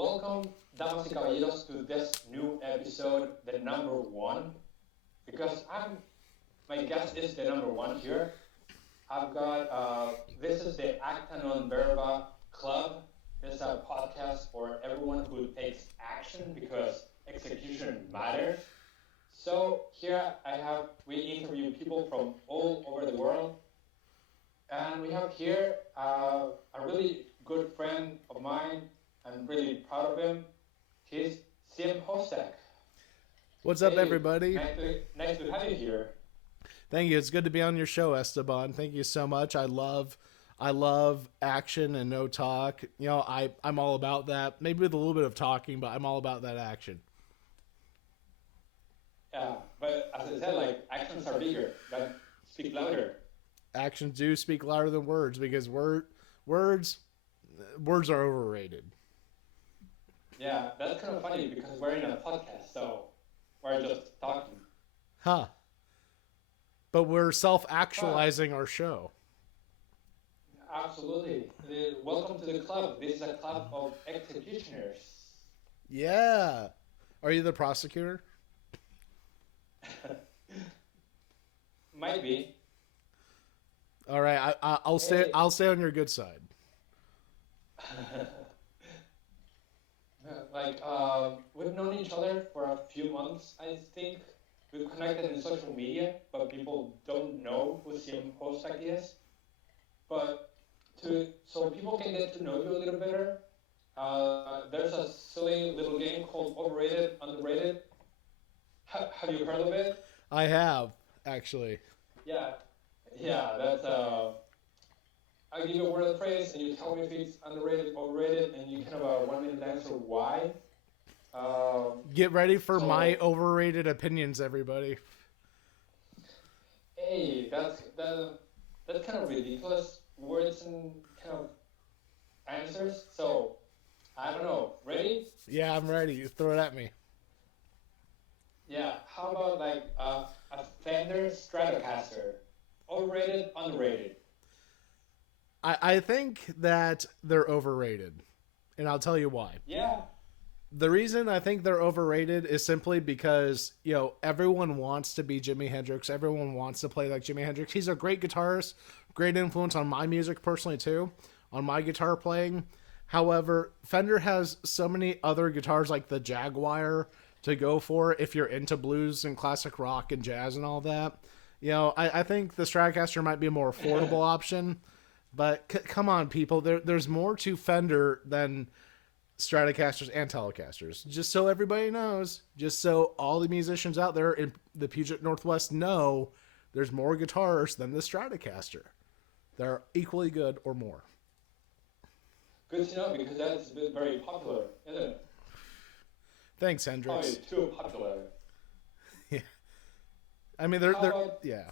welcome, damas y caballeros, to this new episode, the number one. Because my guest is the number one here. I've got, this is the Acta Verba Club. This is a podcast for everyone who takes action because execution matters. So here we interview people from all over the world. And we have here a really good friend of mine. I'm really proud of him. He's Sim Hostek. What's up, everybody? Nice to have you here. Thank you. It's good to be on your show, Esteban. Thank you so much. I love action and no talk. You know, I'm all about that. Maybe with a little bit of talking, but I'm all about that action. Yeah, but as I said, like, actions are bigger, but speak louder. Actions do speak louder than words because words are overrated. Yeah, that's kind of funny because we're in a podcast, so we're just talking. Huh. But we're self-actualizing our show. Absolutely. Welcome to the club. This is a club of executioners. Yeah. Are you the prosecutor? Might be. All right, I'll stay on your good side. We've known each other for a few months, I think. We've connected in social media, but people don't know who Sim Hostek is. But so people can get to know you a little better, there's a silly little game called Overrated, Underrated. Have you heard of it? I have, actually. Yeah, that's I give you a word of phrase and you tell me if it's underrated, overrated, and you kind of a 1 minute answer why. Get ready for my overrated opinions, everybody. Hey, that's kind of ridiculous words and kind of answers. So I don't know. Ready? Yeah, I'm ready. You throw it at me. Yeah. How about like a Fender Stratocaster? Overrated, underrated? I think that they're overrated, and I'll tell you why. Yeah. The reason I think they're overrated is simply because, you know, everyone wants to be Jimi Hendrix. Everyone wants to play like Jimi Hendrix. He's a great guitarist, great influence on my music personally too, on my guitar playing. However, Fender has so many other guitars like the Jaguar to go for if you're into blues and classic rock and jazz and all that. You know, I think the Stratocaster might be a more affordable option, but come on, people. There's more to Fender than Stratocasters and Telecasters. Just so everybody knows, just so all the musicians out there in the Puget Northwest know, there's more guitars than the Stratocaster. They're equally good or more. Good to know because that's been very popular, isn't it? Thanks, Hendrix. Probably too popular. Yeah. I mean, they're yeah.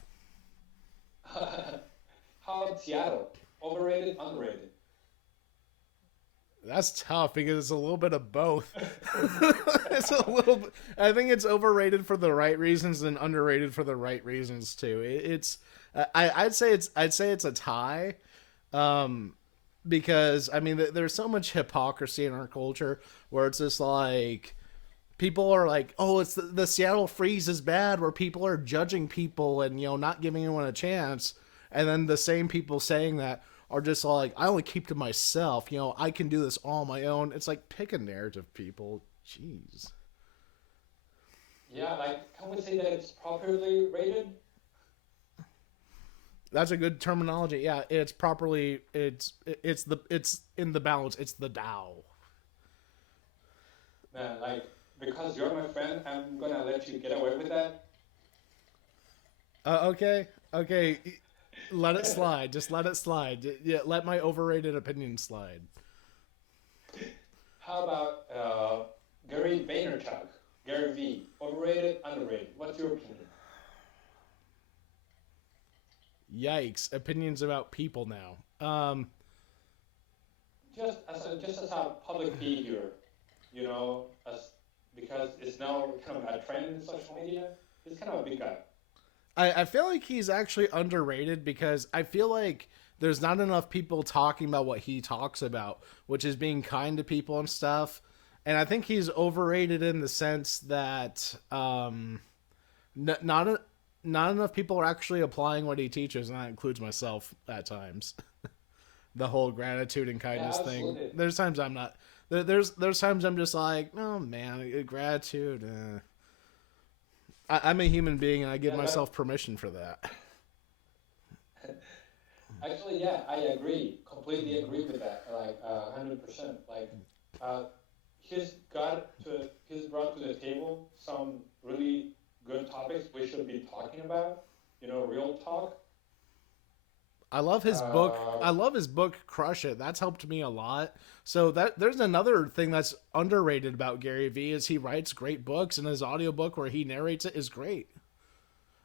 How about Seattle? Overrated, underrated? That's tough because it's a little bit of both. It's a little bit, I think it's overrated for the right reasons and underrated for the right reasons too. I'd say it's a tie. Because I mean there's so much hypocrisy in our culture where it's just like people are like, oh, it's the Seattle freeze is bad, where people are judging people and, you know, not giving anyone a chance, and then the same people saying that are just all like, I only keep to myself, you know, I can do this all on my own. It's like, pick a narrative, people. Jeez. Yeah, like, can we say that it's properly rated? That's a good terminology. Yeah, it's properly. It's in the balance. It's the Tao. Man, like, because you're my friend, I'm gonna let you get away with that. Okay. Let it slide. Just let it slide. Yeah, let my overrated opinion slide. How about Gary Vaynerchuk? Gary V. Overrated, underrated? What's your opinion? Yikes! Opinions about people now. Just as a public figure, you know, because it's now kind of a trend in social media. He's kind of a big guy. I feel like he's actually underrated because I feel like there's not enough people talking about what he talks about, which is being kind to people and stuff. and I think he's overrated in the sense that not not enough people are actually applying what he teaches, and that includes myself at times. The whole gratitude and Yeah, kindness thing. absolutely. There's times I'm not. There's times I'm just like, oh man, gratitude. I'm a human being, and I give Yeah, myself permission for that. actually, yeah, I agree. Completely agree with that. Like, 100%. Like, uh, he's brought to the table some really good topics we should be talking about. Real talk. I love his book. Uh, I love his book Crush It. That's helped me a lot. So that there's another thing that's underrated about Gary Vee is he writes great books, and his audiobook where he narrates it is great.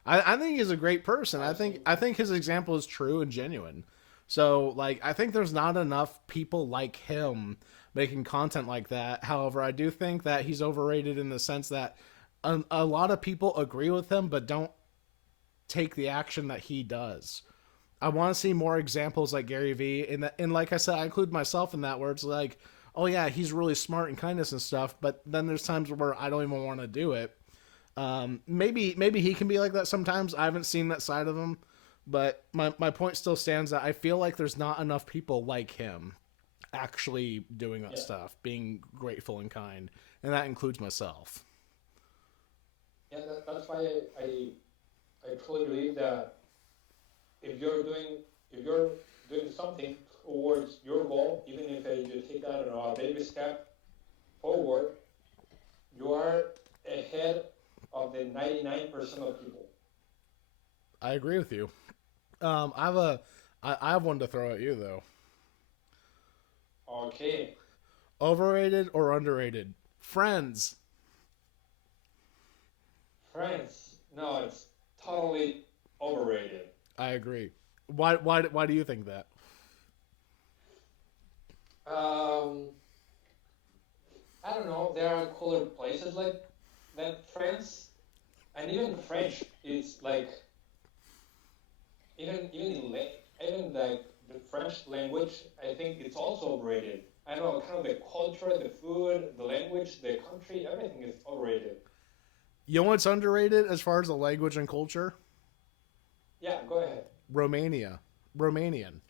I think he's a great person. I Absolutely. think his example is true and genuine. So like I think there's not enough people like him making content like that. However, I do think that he's overrated in the sense that a lot of people agree with him but don't take the action that he does. I want to see more examples like Gary Vee, and like I said, I include myself in that where it's like, oh yeah, he's really smart and kindness and stuff, but then there's times where I don't even want to do it. Maybe he can be like that sometimes. I haven't seen that side of him, but my point still stands that I feel like there's not enough people like him actually doing that Yeah, stuff, being grateful and kind, and that includes myself. yeah. That's why I truly believe that if you're doing if you're doing something towards your goal, even if you take, I don't know, a baby step forward, you are ahead of the 99% of people. I agree with you. I have I have one to throw at you though. Okay, Overrated or underrated? Friends. friends. No, it's totally overrated. I agree. Why do you think that? Um, I don't know. There are cooler places like that. France and even French is like even like the French language. I think it's also overrated. I know kind of the culture, the food, the language, the country, everything is overrated. You know what's underrated as far as the language and culture? Yeah, go ahead. Romania. Romanian.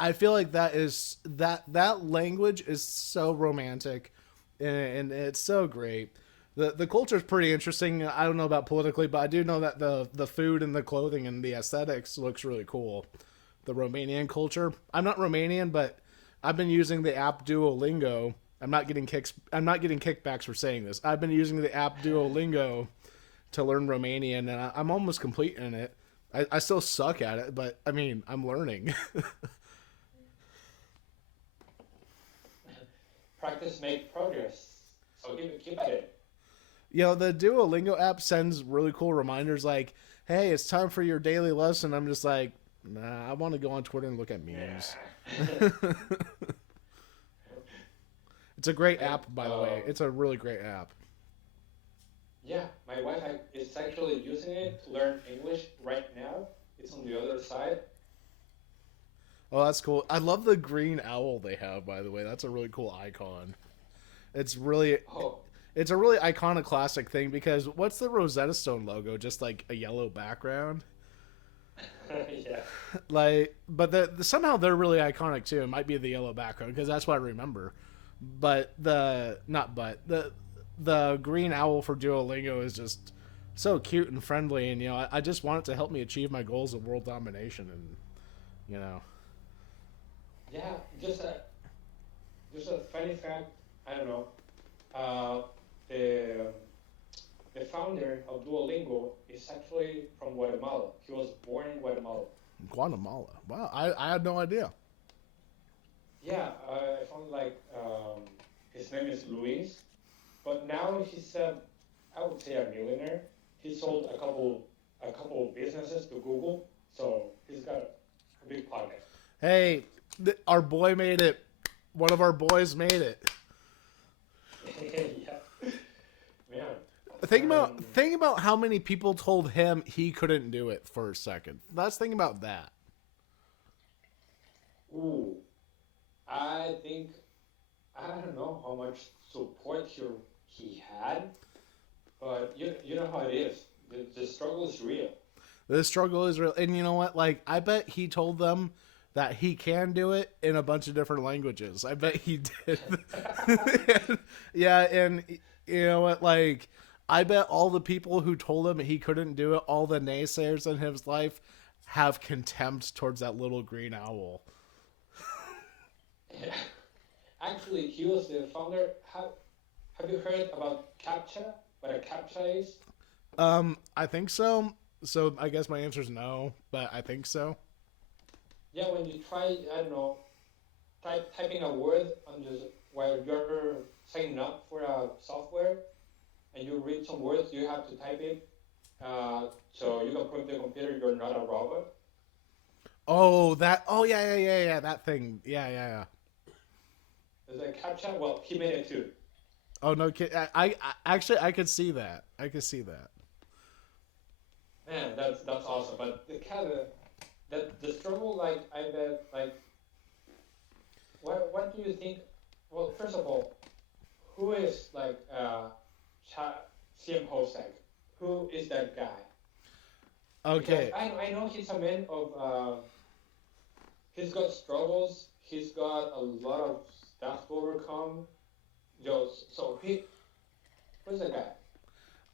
I feel like that language is so romantic and it's so great. The culture is pretty interesting. I don't know about politically, but I do know that the food and the clothing and the aesthetics looks really cool. The Romanian culture. I'm not Romanian, but I've been using the app Duolingo. I'm not getting kickbacks for saying this. I've been using the app Duolingo to learn Romanian, and I'm almost complete in it. I still suck at it, but I mean, I'm learning. Practice make progress. So keep at it. The Duolingo app sends really cool reminders like, "Hey, it's time for your daily lesson." I'm just like, "Nah, I want to go on Twitter and look at memes." Yeah. It's a great And app, by the way. It's a really great app. yeah, my wife is actually using it to learn English right now. It's on the other side. Oh, that's cool. I love the green owl they have, by the way. That's a really cool icon. It's really Oh, it's a really iconoclastic thing because what's the Rosetta Stone logo? Just like a yellow background? yeah. Like, but somehow they're really iconic too. It might be the yellow background because that's what I remember. But the not but the green owl for Duolingo is just so cute and friendly, and I just want it to help me achieve my goals of world domination, and you know, Yeah, just a funny fact. I don't know. Uh, the the founder of Duolingo is actually from Guatemala. He was born in Guatemala. Guatemala. Wow, I had no idea. Yeah, I found like his name is Luis, but now he's I would say a millionaire. He sold a couple businesses to Google, so he's got a big pocket. Hey, our boy made it. One of our boys made it. Yeah, man. Think about how many people told him he couldn't do it for a second. Let's think about that. Ooh, I think I don't know how much support he had, but you know how it is. The struggle is real. The struggle is real, and you know what? Like, I bet he told them that he can do it in a bunch of different languages. I bet he did. Yeah, and you know what? Like, I bet all the people who told him he couldn't do it, all the naysayers in his life, have contempt towards that little green owl. Yeah. Actually, he was the founder. Have you heard about CAPTCHA? What a CAPTCHA is? I think so. So I guess my answer is no, but I think so. Yeah, when you try, I don't know, typing a word on just while you're signing up for a software, and you read some words, you have to type it, so you can prove to the computer you're not a robot. Oh, that. Oh, yeah, yeah, yeah, yeah. That thing. Yeah, yeah, yeah. It's a CAPTCHA. Well, he made it too. Oh no, kid. I actually I could see that. I could see that. Man, that's awesome. But the kind of that the struggle, like I bet, like what do you think? Well, first of all, who is like CM Hosek? Who is that guy? Because Okay. I know he's a man of he's got struggles. He's got a lot of stuff to overcome. So who's the guy?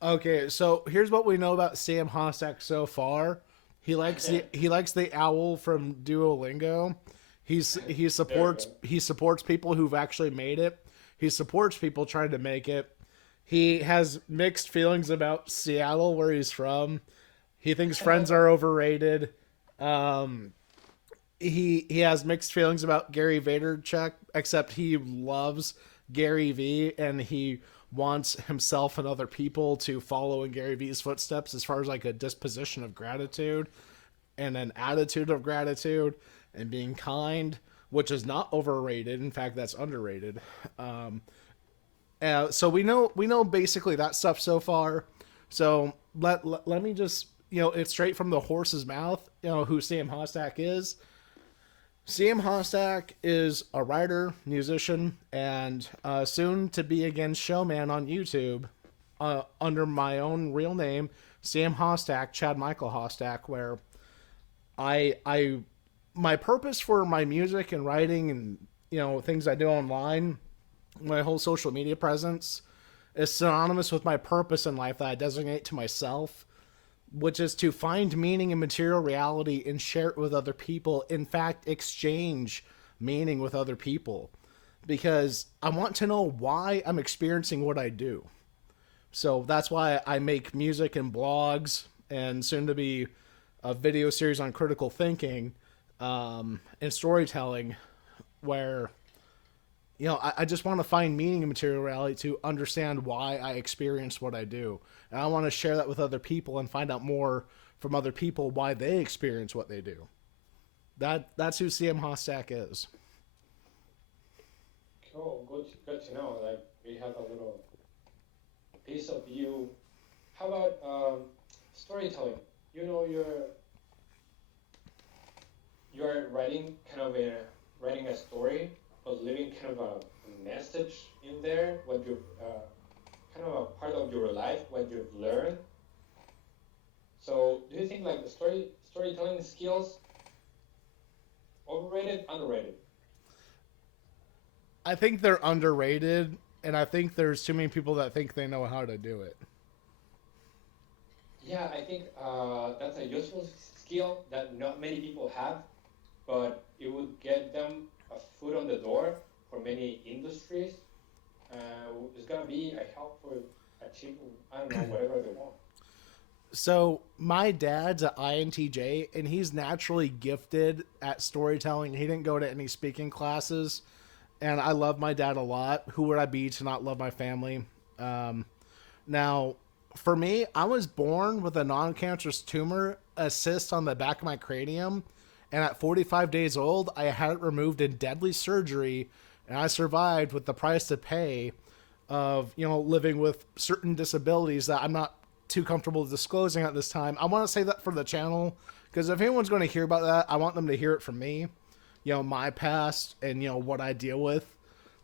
Okay. So here's what we know about Sam Hossack so far. He likes the owl from Duolingo. There we go. He supports people who've actually made it. He supports people trying to make it. He has mixed feelings about Seattle, where he's from. He thinks friends are overrated. Um, he has mixed feelings about Gary Vaynerchuk, except he loves Gary V, and he wants himself and other people to follow in Gary V's footsteps as far as like a disposition of gratitude and an attitude of gratitude and being kind, which is not overrated. In fact, that's underrated. Um, so we know basically that stuff so far. So let me just, you know, it's straight from the horse's mouth. You know who Sam Hostak is. Sam Hostak is a writer, musician, and soon to be again showman on YouTube under my own real name, Sam Hostak, Chad Michael Hostak, where I my purpose for my music and writing and you know things I do online, my whole social media presence is synonymous with my purpose in life that I designate to myself, which is to find meaning in material reality and share it with other people. In fact, exchange meaning with other people because I want to know why I'm experiencing what I do. So that's why I make music and blogs and soon to be a video series on critical thinking and storytelling where you know, I just want to find meaning in material reality to understand why I experience what I do. And I want to share that with other people and find out more from other people why they experience what they do. That's who CM Hostak is. Cool. Good to know. Like we have a little piece of you. How about storytelling? You know, you're writing kind of a writing a story, but leaving kind of a message in there. What you kind of a part of your life, what you've learned. So, do you think like the storytelling skills overrated, underrated? I think they're underrated, and I think there's too many people that think they know how to do it. Yeah, I think that's a useful skill that not many people have, but it would get them a foot on the door for many industries. It's gonna be a help for achieving, I don't know, whatever they want. So my dad's at INTJ, and he's naturally gifted at storytelling. He didn't go to any speaking classes, and I love my dad a lot. Who would I be to not love my family? Um, Now, for me, I was born with a non-cancerous tumor, a cyst on the back of my cranium, and at 45 days old, I had it removed in deadly surgery, and I survived with the price to pay of, you know, living with certain disabilities that I'm not too comfortable disclosing at this time. I want to say that for the channel, because if anyone's going to hear about that, I want them to hear it from me, you know, my past and, you know, what I deal with.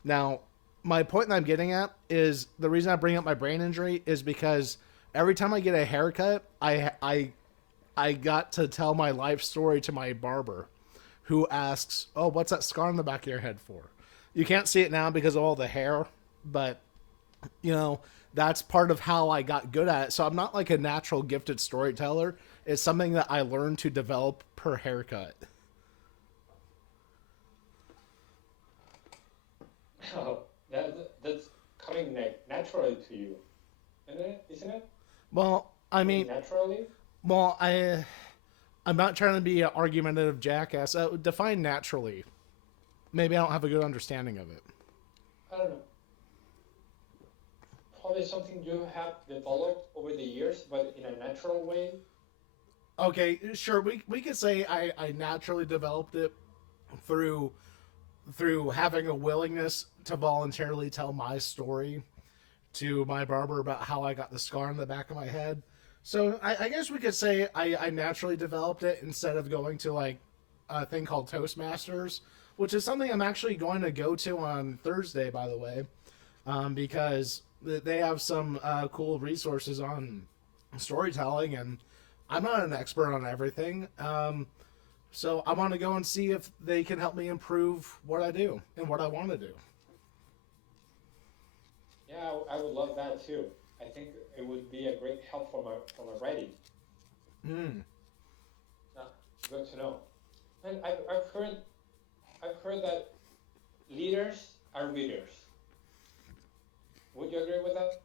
Now, my point that I'm getting at is the reason I bring up my brain injury is because every time I get a haircut, I got to tell my life story to my barber, who asks, "Oh, what's that scar on the back of your head for?" You can't see it now because of all the hair, but you know that's part of how I got good at it. So I'm not like a natural gifted storyteller. It's something that I learned to develop per haircut. Oh, that's coming naturally to you, isn't it? Isn't it? Well, I Coming mean, naturally? well, I'm not trying to be an argumentative jackass. Define naturally. Maybe I don't have a good understanding of it. I don't know. Probably something you have developed over the years, but in a natural way. Okay, sure. We could say I naturally developed it through having a willingness to voluntarily tell my story to my barber about how I got the scar on the back of my head. So I guess we could say I naturally developed it instead of going to like a thing called Toastmasters, which is something I'm actually going to go to on Thursday, by the way, because they have some cool resources on storytelling, and I'm not an expert on everything. So I want to go and see if they can help me improve what I do and what I want to do. Yeah, I would love that too. I think it would be a great help for my writing. Mm. Yeah, good to know. And I've heard that leaders are readers. Would you agree with that?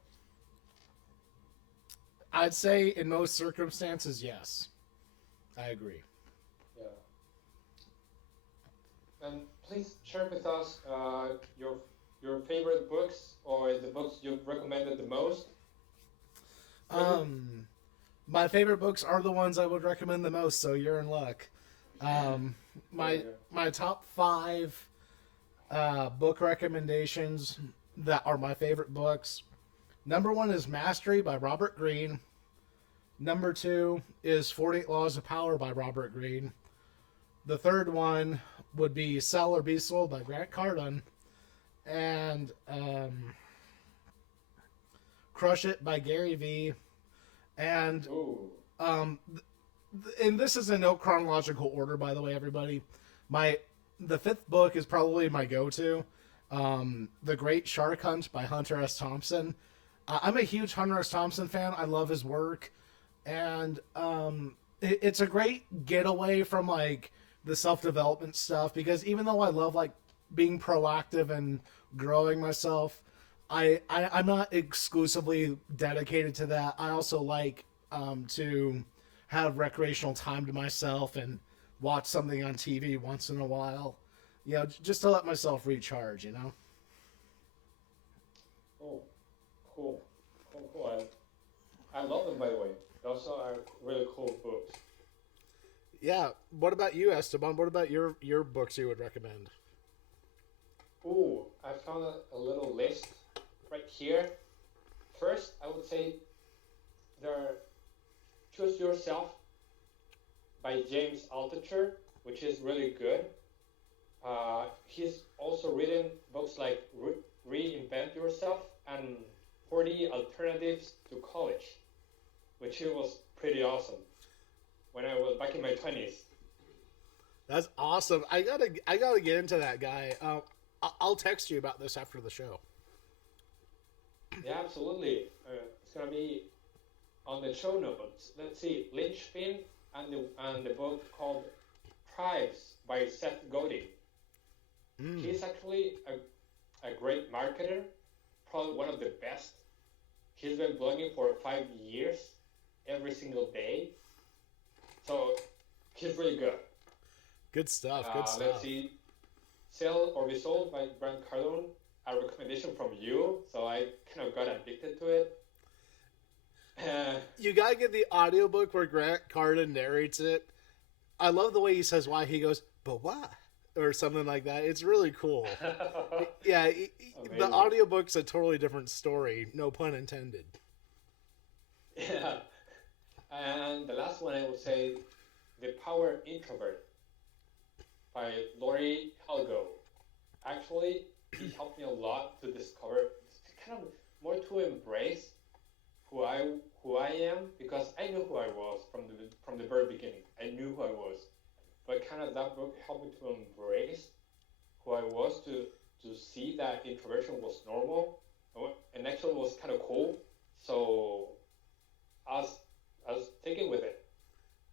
I'd say in most circumstances, yes. I agree. Yeah. And please share with us your favorite books or the books you've recommended the most. Maybe? Um, my favorite books are the ones I would recommend the most, so you're in luck. Um, There you my my top five book recommendations that are my favorite books. Number one is Mastery by Robert Greene. Number two is 48 Laws of Power by Robert Greene. The third one would be Sell or Be Sold by Grant Cardone. And Crush It by Gary Vee. And go. Ooh. um, and this is in no chronological order, by the way, everybody. My the fifth book is probably my go-to. The Great Shark Hunt by Hunter S. Thompson. I'm a huge Hunter S. Thompson fan. I love his work, and it's a great getaway from like the self-development stuff because even though I love like being proactive and growing myself, I'm not exclusively dedicated to that. I also like to have recreational time to myself and watch something on TV once in a while. You know, just to let myself recharge, you know? Oh, cool. Cool, cool. I love them, by the way. Those are really cool books. Yeah. What about you, Esteban? What about your books you would recommend? Ooh, I found a little list right here. First, I would say there are Choose Yourself by James Altucher, which is really good. He's also written books like Reinvent Yourself and 40 Alternatives to College, which was pretty awesome when I was back in my 20s. That's awesome. I gotta get into that guy. I'll text you about this after the show. Yeah, absolutely. It's gonna be on the show notes. Let's see, Lynchpin and the book called Tribes by Seth Godin. Mm. He's actually a great marketer, probably one of the best. He's been blogging for 5 years, every single day. So he's really good. Good stuff. Good stuff. Let's see, Sell or Be Sold by Grant Cardone. A recommendation from you, so I kind of got addicted to it. You gotta get the audiobook where Grant Cardone narrates it. I love the way he says why. He goes, but why? Or something like that. It's really cool. Yeah, the audiobook's a totally different story. No pun intended. Yeah. And the last one I would say, The Power Introvert by Lori Helgo. Actually, he helped me a lot to discover, kind of more to embrace who I am, because I knew who I was from the very beginning. I knew who I was, but kind of that book helped me to embrace who I was, to see that introversion was normal, and actually was kind of cool. So I was I was taken with it.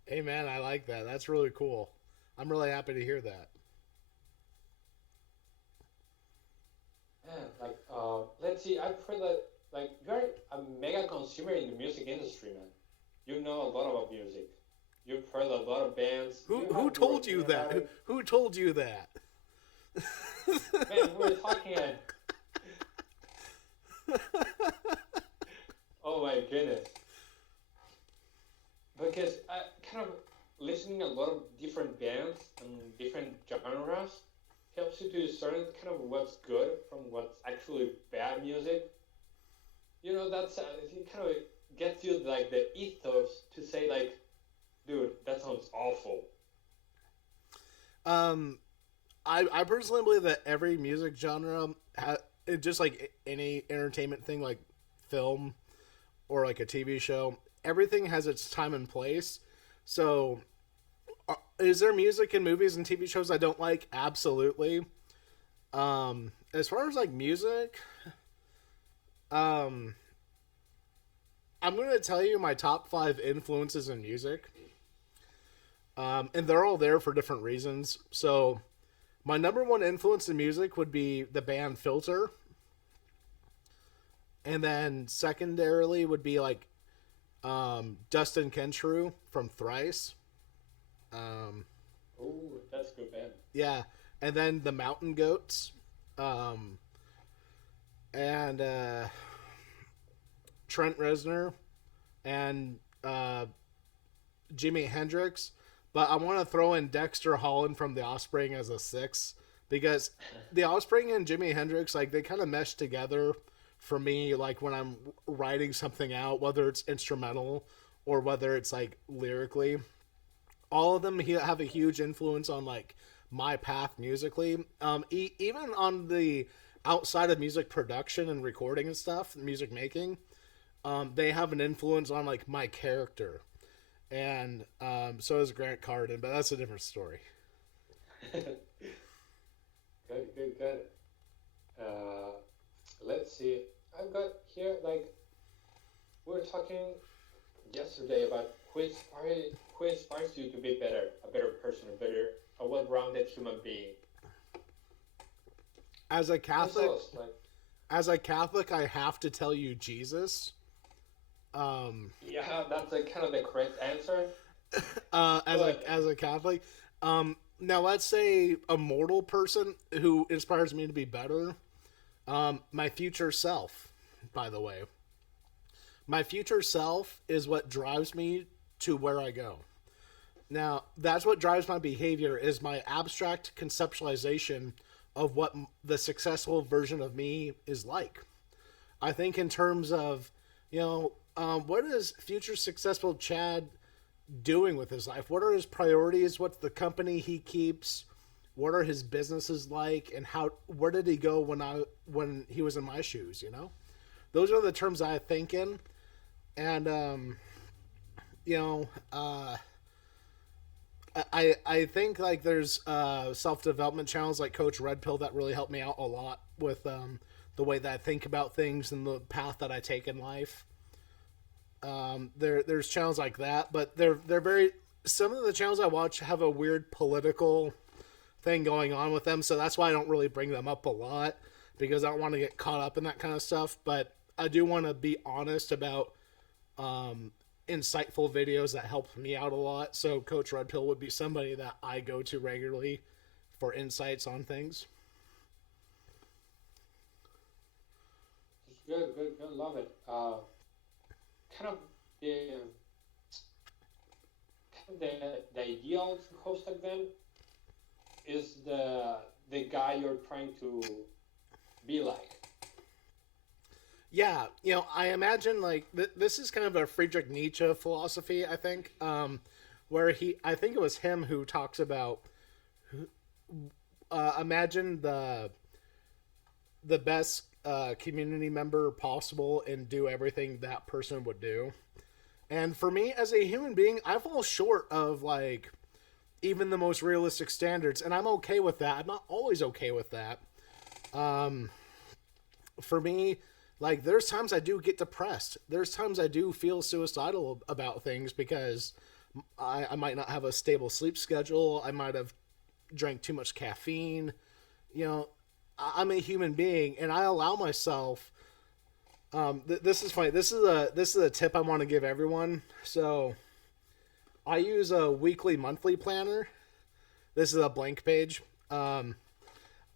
Hey man, I like that. That's really cool. I'm really happy to hear that. Man, like let's see, I've heard that like you're a mega consumer in the music industry, man. You know a lot about music. You've heard a lot of bands. You Who have your told you opinion about that? it. Who told you that? Man, we were talking and oh my goodness. Because I kind of listening a lot of different bands and different genres helps you to discern kind of what's good from what's actually bad music. You know, that's it kind of gets you like the ethos to say like, dude, that sounds awful. Um, I personally believe that every music genre, just like any entertainment thing, like film or like a TV show, everything has its time and place. So, is there music in movies and TV shows I don't like? Absolutely. As far as like music, um, I'm gonna tell you my top five influences in music, and they're all there for different reasons. So, my number one influence in music would be the band Filter, and then secondarily would be like Dustin Kensrue from Thrice. Um, Oh, that's a good band. yeah, and then the Mountain Goats, um, and Trent Reznor, and Jimi Hendrix. But I want to throw in Dexter Holland from The Offspring as a six because The Offspring and Jimi Hendrix, like, they kind of mesh together for me, like when I'm writing something out, whether it's instrumental or whether it's like lyrically. All of them have a huge influence on like my path musically. Even on the outside of music production and recording and stuff, music making, they have an influence on like my character. And so is Grant Cardin, but that's a different story. Good, good, good. Uh, let's see. I've got here like we were talking yesterday about who inspires you to be better, a better person, a well-rounded human being. As a Who's Catholic, else? Like, I have to tell you Jesus. Um, yeah, that's a kind of the correct answer. But as a Catholic, now let's say a mortal person who inspires me to be better. My future self, by the way, my future self is what drives me to where I go. Now, that's what drives my behavior is my abstract conceptualization of what the successful version of me is like. I think in terms of, what is future successful Chad doing with his life? What are his priorities? What's the company he keeps? What are his businesses like? And where did he go when he was in my shoes? Those are the terms I think in, and you know, uh, I think like there's self development channels like Coach Red Pill that really helped me out a lot with the way that I think about things and the path that I take in life. There's channels like that, but they're very some of the channels I watch have a weird political thing going on with them, so that's why I don't really bring them up a lot because I don't want to get caught up in that kind of stuff. But I do want to be honest about insightful videos that help me out a lot. So Coach Red Pill would be somebody that I go to regularly for insights on things. it's good, good, good. Love it. Kind of the the ideal host of them is the guy you're trying to be like. Yeah, I imagine like this is kind of a Friedrich Nietzsche philosophy. I think, where I think it was him who talks about imagine the best community member possible and do everything that person would do. And for me, as a human being, I fall short of like even the most realistic standards, and I'm okay with that. I'm not always okay with that. Um, for me, like there's times I do get depressed. There's times I do feel suicidal about things because I might not have a stable sleep schedule. I might have drank too much caffeine. You know, I'm a human being, and I allow myself. This is funny. This is a tip I want to give everyone. So I use a weekly monthly planner. This is a blank page.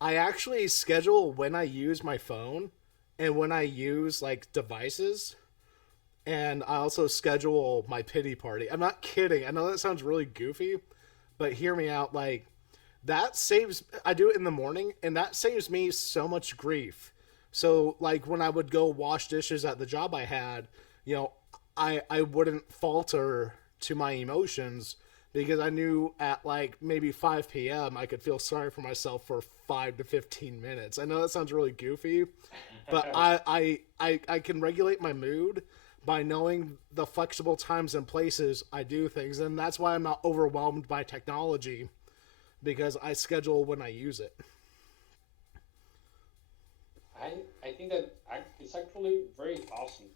I actually schedule when I use my phone and when I use like devices, and I also schedule my pity party. I'm not kidding. I know that sounds really goofy, but hear me out. Like that saves. I do it in the morning, and that saves me so much grief. So like when I would go wash dishes at the job I had, you know, I wouldn't falter to my emotions because I knew at like maybe 5 p.m. I could feel sorry for myself for 5 to 15 minutes. I know that sounds really goofy, but I can regulate my mood by knowing the flexible times and places I do things, and that's why I'm not overwhelmed by technology because I schedule when I use it. I think that it's actually very awesome.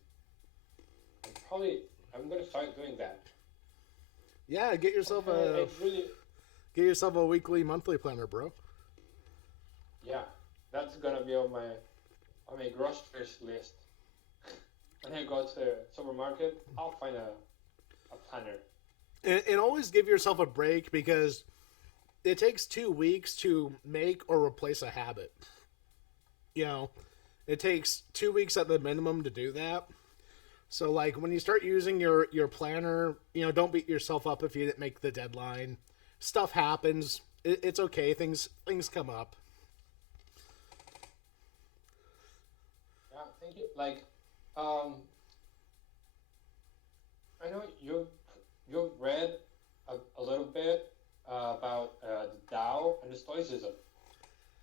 And probably I'm gonna start doing that. Yeah, It's really get yourself a weekly monthly planner, bro. yeah. That's gonna be on my groceries list. When I go to the supermarket, I'll find a planner. And always give yourself a break because it takes 2 weeks to make or replace a habit. You know, it takes 2 weeks at the minimum to do that. So like when you start using your planner, you know, don't beat yourself up if you didn't make the deadline. Stuff happens. It's okay. Things come up. Yeah, thank you. Like, um, I know you read a little bit about the Tao and the Stoicism.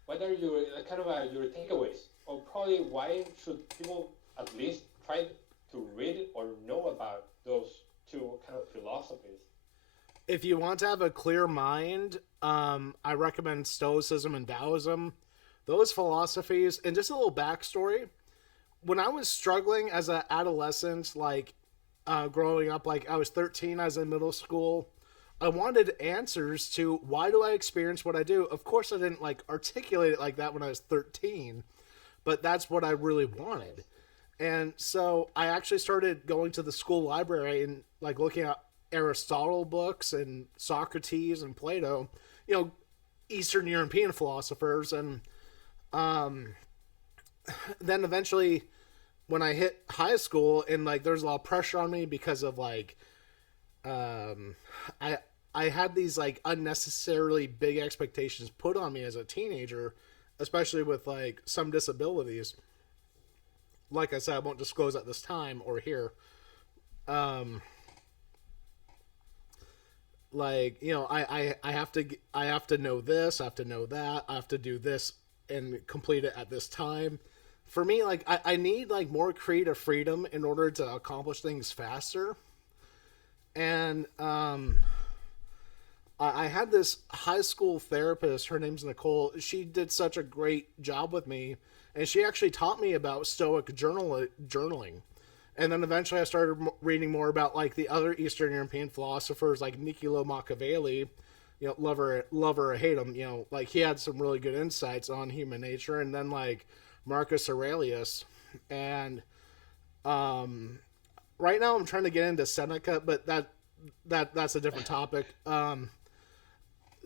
What are your kind of your takeaways, or probably why should people at least try to read or know about those two kind of philosophies? If you want to have a clear mind, I recommend Stoicism and Taoism. Those philosophies, and just a little backstory. When I was struggling as an adolescent, like growing up, like I was 13, I was in middle school. I wanted answers to why do I experience what I do. Of course, I didn't like articulate it like that when I was 13, but that's what I really wanted. And so I actually started going to the school library and like looking at Aristotle books and Socrates and Plato, you know, Eastern European philosophers. And um, then eventually, when I hit high school and like there's a lot of pressure on me because of like um, I I had these like unnecessarily big expectations put on me as a teenager, especially with like some disabilities. Like I said, I won't disclose at this time or here. Um, like you know, I have to know this, I have to know that, I have to do this and complete it at this time. For me, like I need like more creative freedom in order to accomplish things faster. And I had this high school therapist. Her name's Nicole. She did such a great job with me, and she actually taught me about Stoic journaling. And then eventually, I started reading more about like the other Eastern European philosophers, like Niccolo Machiavelli. You know, love or hate him. You know, like he had some really good insights on human nature. And then like Marcus Aurelius, and um, right now I'm trying to get into Seneca, but that's a different topic.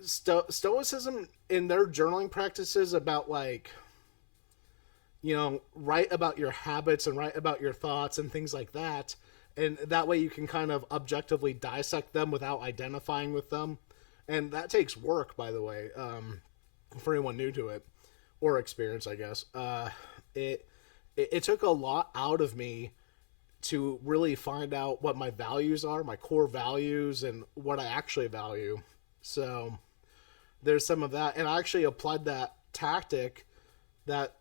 Stoicism in their journaling practices about like you know write about your habits and write about your thoughts and things like that, and that way you can kind of objectively dissect them without identifying with them, and that takes work, by the way, for anyone new to it or experience, I guess. It it took a lot out of me to really find out what my values are, my core values, and what I actually value. So there's some of that, and I actually applied that tactic, that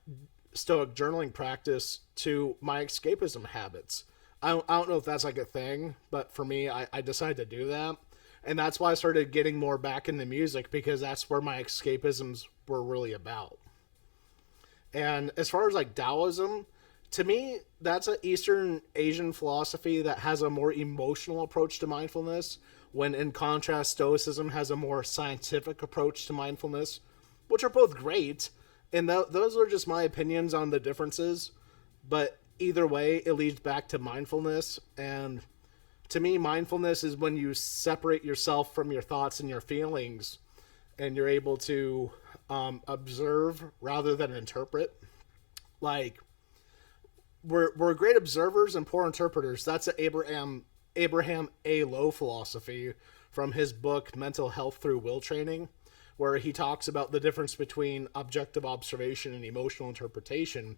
Stoic journaling practice to my escapism habits. I don't know if that's like a thing, but for me, I decided to do that. And that's why I started getting more back into music because that's where my escapisms were really about. And as far as like Taoism, to me, that's an Eastern Asian philosophy that has a more emotional approach to mindfulness, when in contrast, Stoicism has a more scientific approach to mindfulness, which are both great. And those are just my opinions on the differences. But either way, it leads back to mindfulness. And to me, mindfulness is when you separate yourself from your thoughts and your feelings and you're able to observe rather than interpret. Like, we're great observers and poor interpreters. That's an Abraham A. Lowe philosophy from his book Mental Health Through Will Training, where he talks about the difference between objective observation and emotional interpretation.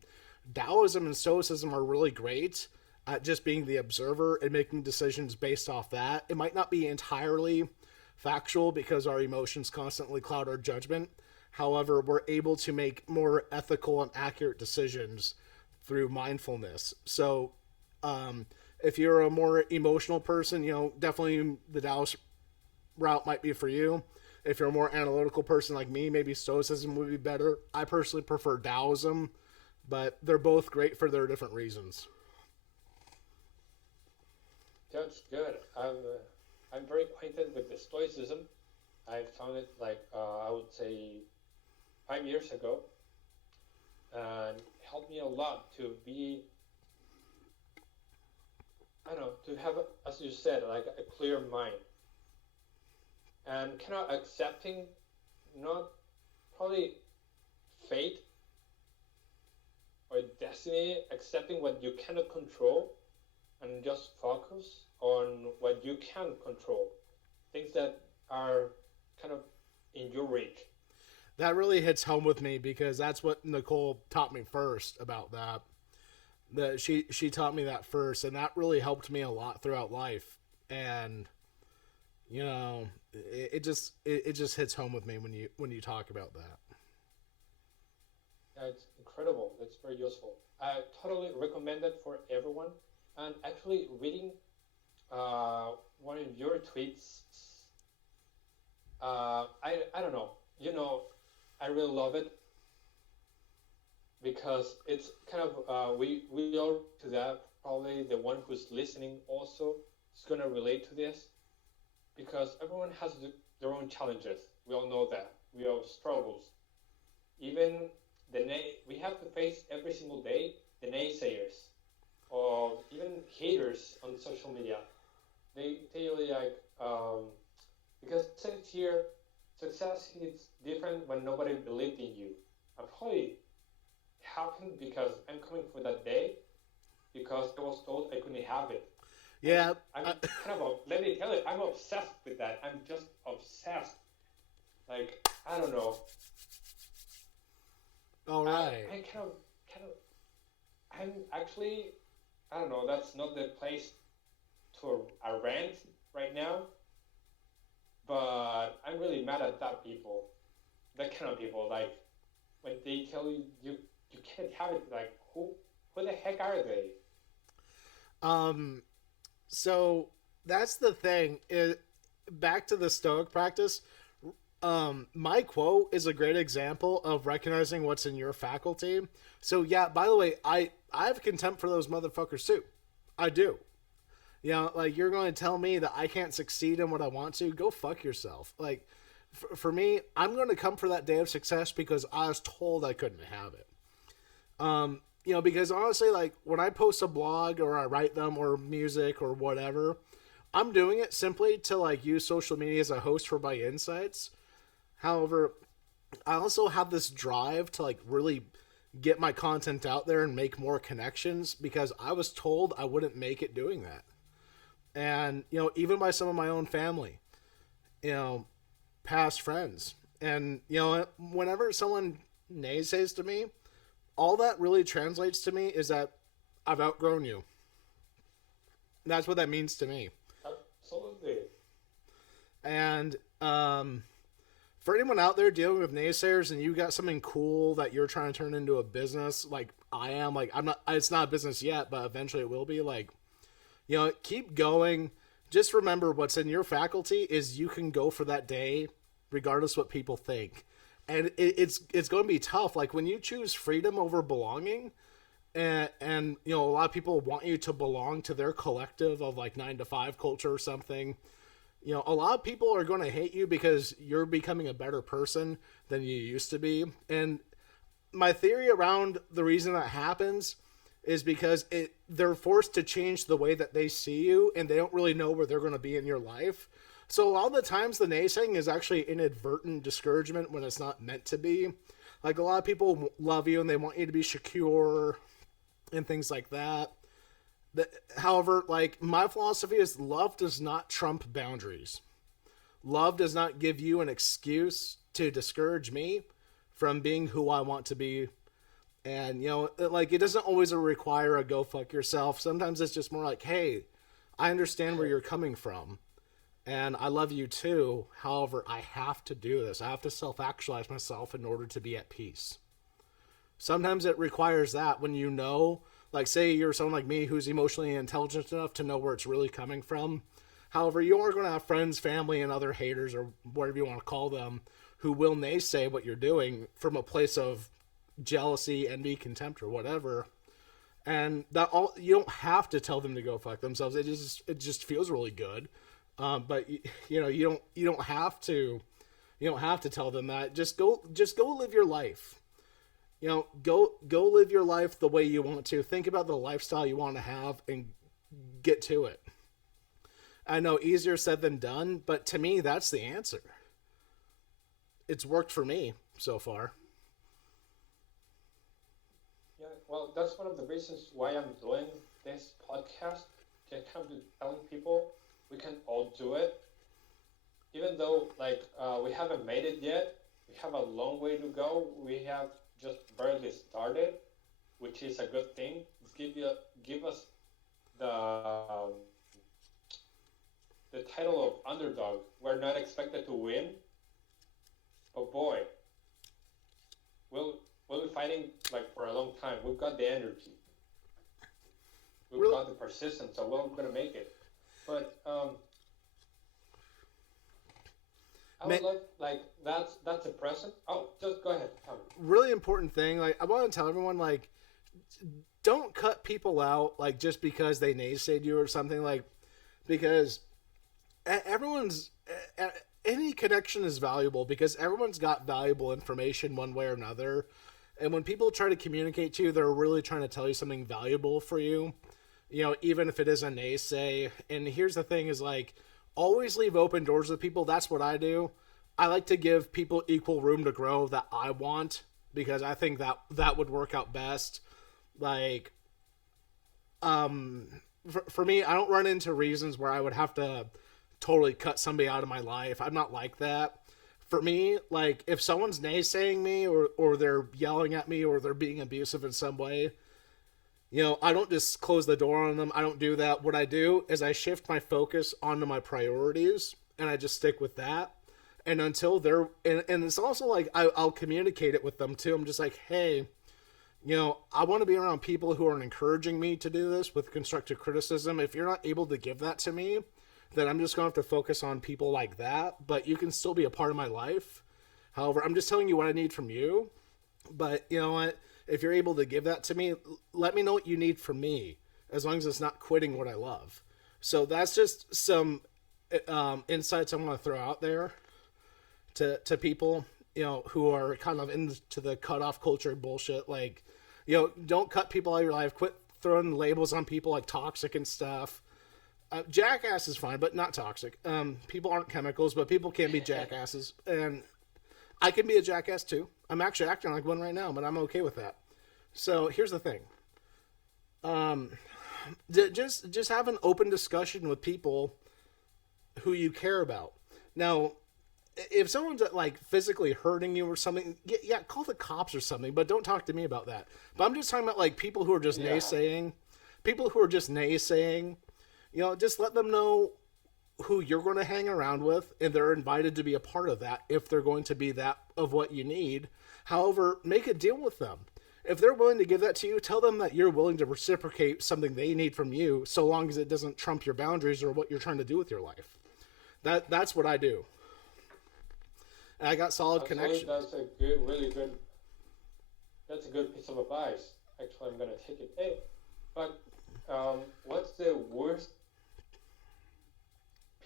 Taoism and Stoicism are really great at just being the observer and making decisions based off that. It might not be entirely factual because our emotions constantly cloud our judgment. However, we're able to make more ethical and accurate decisions through mindfulness. So, if you're a more emotional person, definitely the Taoist route might be for you. If you're a more analytical person like me, maybe Stoicism would be better. I personally prefer Taoism, but they're both great for their different reasons. That's good. I'm very acquainted with the Stoicism. I found it like I would say 5 years ago, and it helped me a lot to be, I don't know, to have, as you said, like a clear mind and kind of accepting, not probably fate or destiny, accepting what you cannot control and just focus on what you can control, things that are kind of in your reach. That really hits home with me because that's what Nicole taught me first about that. That she taught me that first, and that really helped me a lot throughout life. And it just hits home with me when you talk about that. It's incredible. It's very useful. I totally recommend it for everyone. And actually, reading one of your tweets, I don't know. I really love it because it's kind of we all to that. Probably the one who's listening also is gonna relate to this because everyone has their own challenges. We all know that. We have struggles. Even we have to face every single day the naysayers or even haters on social media. They tell you like because since here success is different when nobody believed in you. And probably happened because I'm coming for that day because I was told I couldn't have it. And Yeah. I'm kind of let me tell you, I'm obsessed with that. I'm just obsessed. Like I don't know. All right. I kind of I'm actually I don't know. That's not the place to a rant right now. But I'm really mad at that kind of people. Like when they tell you you can't have it. Like who the heck are they? Um. So that's the thing. Back to the Stoic practice. My quote is a great example of recognizing what's in your faculty. So yeah, by the way, I have contempt for those motherfuckers too. I do. Like you're going to tell me that I can't succeed in what I want to? Go fuck yourself. Like for me, I'm going to come for that day of success because I was told I couldn't have it. Because honestly, like when I post a blog or I write them or music or whatever, I'm doing it simply to like use social media as a host for my insights. However, I also have this drive to like really get my content out there and make more connections because I was told I wouldn't make it doing that. And, even by some of my own family, you know, past friends. And, whenever someone naysays to me, all that really translates to me is that I've outgrown you. That's what that means to me. Absolutely. And For anyone out there dealing with naysayers and you got something cool that you're trying to turn into a business, like I am, like I'm not, it's not a business yet, but eventually it will be. Like, keep going. Just remember what's in your faculty is you can go for that day, regardless what people think. And it's going to be tough. Like when you choose freedom over belonging, and a lot of people want you to belong to their collective of like 9 to 5 culture or something. A lot of people are going to hate you because you're becoming a better person than you used to be. And my theory around the reason that happens is because they're forced to change the way that they see you, and they don't really know where they're going to be in your life. So a lot of the times the naysaying is actually inadvertent discouragement when it's not meant to be. Like a lot of people love you and they want you to be secure and things like that. However, like my philosophy is love does not trump boundaries. Love does not give you an excuse to discourage me from being who I want to be. And, like it doesn't always require a go fuck yourself. Sometimes it's just more like, hey, I understand where you're coming from. And I love you too. However, I have to do this. I have to self-actualize myself in order to be at peace. Sometimes it requires that when like say you're someone like me who's emotionally intelligent enough to know where it's really coming from. However, you are going to have friends, family, and other haters or whatever you want to call them who will naysay what you're doing from a place of jealousy, envy, contempt, or whatever. And you don't have to tell them to go fuck themselves. It just feels really good. But you don't have to tell them that. Just go live your life. Go live your life the way you want to. Think about the lifestyle you want to have and get to it. I know easier said than done, but to me, that's the answer. It's worked for me so far. Yeah, well, that's one of the reasons why I'm doing this podcast. To come to telling people we can all do it. Even though, we haven't made it yet, we have a long way to go. We have just barely started, which is a good thing. Give us the the title of underdog. We're not expected to win, but boy, we'll be fighting for a long time. We've got the energy, we've got the persistence, so we're gonna make it. But I would that's a present. Oh, just go ahead. Tell me. Really important thing. Like I want to tell everyone, don't cut people out just because they naysayed you or something. Because everyone's any connection is valuable because everyone's got valuable information one way or another. And when people try to communicate to you, they're really trying to tell you something valuable for you. Even if it is a naysay. And here's the thing: is always leave open doors with people. That's what I do. I like to give people equal room to grow that I want because I think that would work out best. For me, I don't run into reasons where I would have to totally cut somebody out of my life. I'm not like that. For me, if someone's naysaying me or they're yelling at me or they're being abusive in some way, I don't just close the door on them. I don't do that. What I do is I shift my focus onto my priorities and I just stick with that. And until they're, and it's also I'll communicate it with them too. I'm just hey, I want to be around people who are encouraging me to do this with constructive criticism. If you're not able to give that to me, then I'm just going to have to focus on people like that. But you can still be a part of my life. However, I'm just telling you what I need from you. But you know what? If you're able to give that to me, let me know what you need from me, as long as it's not quitting what I love. So that's just some insights I want to throw out there to people, who are kind of into the cutoff culture bullshit. Don't cut people out of your life. Quit throwing labels on people like toxic and stuff. Jackass is fine, but not toxic. People aren't chemicals, but people can be jackasses. And I can be a jackass too. I'm actually acting like one right now, but I'm okay with that. So here's the thing. Just have an open discussion with people who you care about. Now, if someone's physically hurting you or something, yeah, call the cops or something, but don't talk to me about that. But I'm just talking about people who are just naysaying. People who are just naysaying, just let them know who you're going to hang around with, and they're invited to be a part of that if they're going to be that of what you need. However, make a deal with them. If they're willing to give that to you, tell them that you're willing to reciprocate something they need from you, so long as it doesn't trump your boundaries or what you're trying to do with your life. That's what I do. And I got solid connection. That's a good, really good. That's a good piece of advice. Actually, I'm gonna take it. Hey, but what's the worst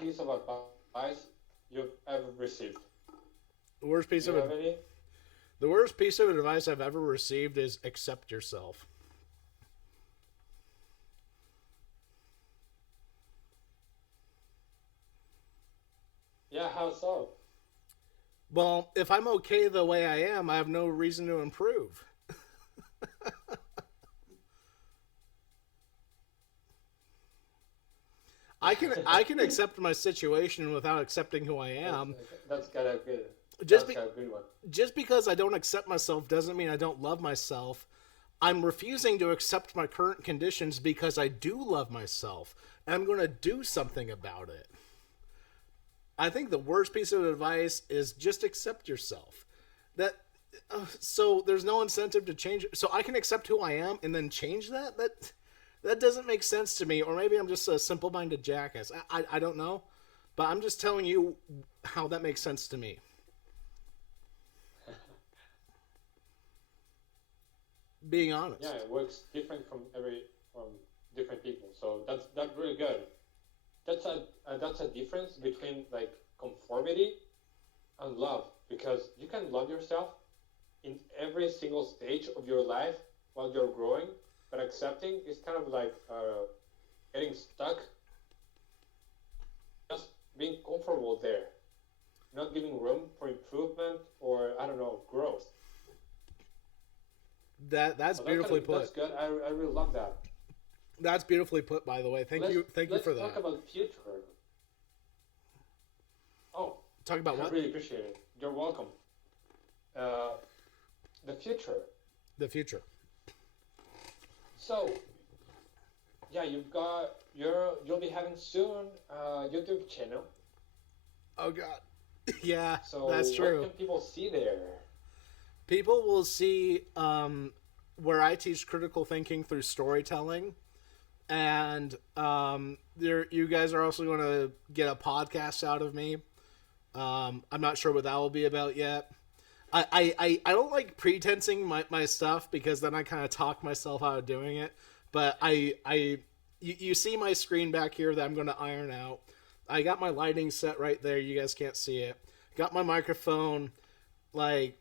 piece of advice you've ever received? The worst piece Do you have any? The worst piece of advice I've ever received is accept yourself. Yeah, how so? Well, if I'm okay the way I am, I have no reason to improve. I can accept my situation without accepting who I am. That's kind of good. Just That's a good one. just because I don't accept myself doesn't mean I don't love myself. I'm refusing to accept my current conditions because I do love myself, and I'm going to do something about it. I think the worst piece of advice is just accept yourself. That so there's no incentive to change it. So I can accept who I am and then change that. That doesn't make sense to me. Or maybe I'm just a simple-minded jackass. I don't know, but I'm just telling you how that makes sense to me. Being honest. Yeah, it works different from different people. So that's really good. That's a difference between like conformity and love, because you can love yourself in every single stage of your life while you're growing, but accepting is kind of like getting stuck, just being comfortable there, not giving room for improvement or I don't know growth. That's So beautifully put. that's good. I really love that. That's beautifully put, by the way. Thank you for Let's talk that. about future. Oh, Talk about I what? really appreciate it. You're welcome. Uh, the future. The future. So, yeah, you'll be having soon a YouTube channel. Oh God. Yeah, So that's true. what can people see there? People will see where I teach critical thinking through storytelling, and you guys are also going to get a podcast out of me. I'm not sure what that will be about yet. I don't like pretensing my stuff because then I kind of talk myself out of doing it. But you see my screen back here that I'm going to iron out. I got my lighting set right there. You guys can't see it. Got my microphone. Like,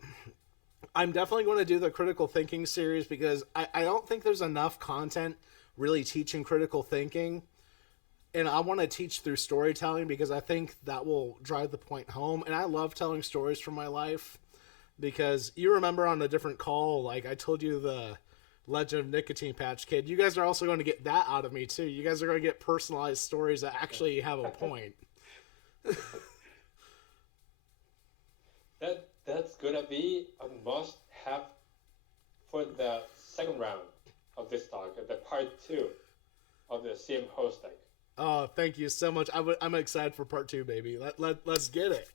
I'm definitely going to do the critical thinking series because I don't think there's enough content really teaching critical thinking. And I want to teach through storytelling because I think that will drive the point home. And I love telling stories from my life because you remember on a different call, like I told you the Legend of Nicotine Patch Kid. You guys are also going to get that out of me too. You guys are going to get personalized stories that actually have a point. That's gonna be a must have for the second round of this talk, the part two of the CM host deck. Oh, thank you so much. I'm excited for part two, baby. Let's get it.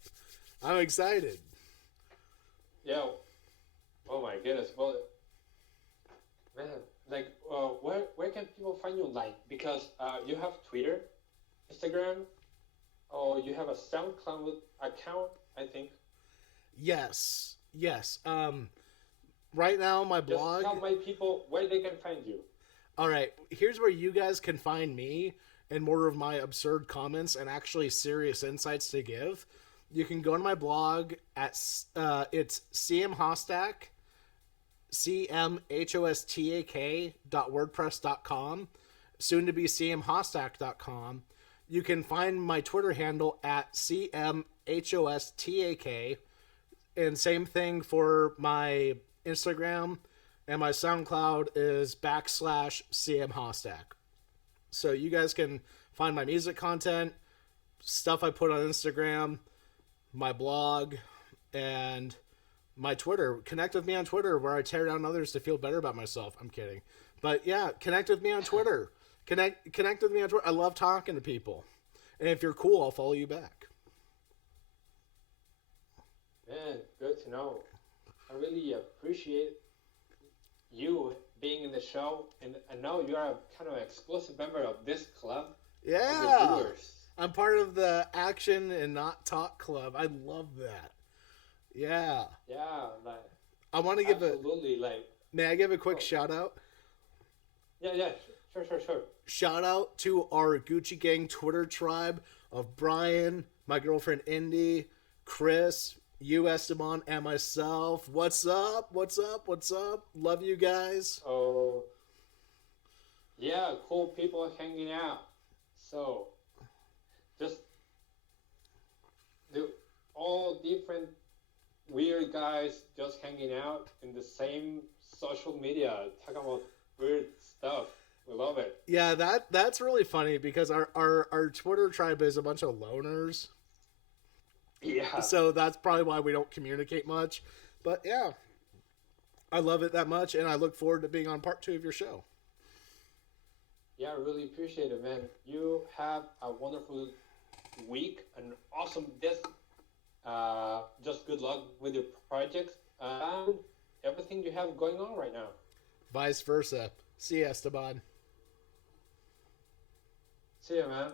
I'm excited. Yeah. Oh my goodness. Well, man, like, where can people find you online? Because you have Twitter, Instagram, or you have a SoundCloud account, I think. Yes. Right now, my Just blog. tell my people where they can find you. All right, here's where you guys can find me and more of my absurd comments and actually serious insights to give. You can go to my blog at it's cmhostak, cmhostak.wordpress.com, soon to be cmhostak.com. You can find my Twitter handle at cmhostak, and same thing for my Instagram, and my SoundCloud is /CMHostak. So you guys can find my music content, stuff I put on Instagram, my blog, and my Twitter. Connect with me on Twitter where I tear down others to feel better about myself. I'm kidding. But yeah, connect with me on Twitter. Connect with me on Twitter. I love talking to people. And if you're cool, I'll follow you back. Man, good to know. I really appreciate you being in the show, and I know you are kind of an exclusive member of this club. Yeah. I'm part of the Action and Not Talk Club. I love that. Yeah. Yeah, like I want to give absolutely like. May I give a quick shout out? Yeah, sure. Shout out to our Gucci Gang Twitter tribe of Brian, my girlfriend Indy, Chris, you Esteban, and myself. What's up? Love you guys. Oh, yeah, cool people hanging out. So, just the all different weird guys just hanging out in the same social media, talking about weird stuff. We love it. Yeah, that's really funny because our Twitter tribe is a bunch of loners. Yeah. So that's probably why we don't communicate much. But yeah, I love it that much, and I look forward to being on part 2 of your show. Yeah, I really appreciate it, man. You have a wonderful week, an awesome day. Just good luck with your projects and everything you have going on right now. Vice versa. See you, Esteban. See ya, man.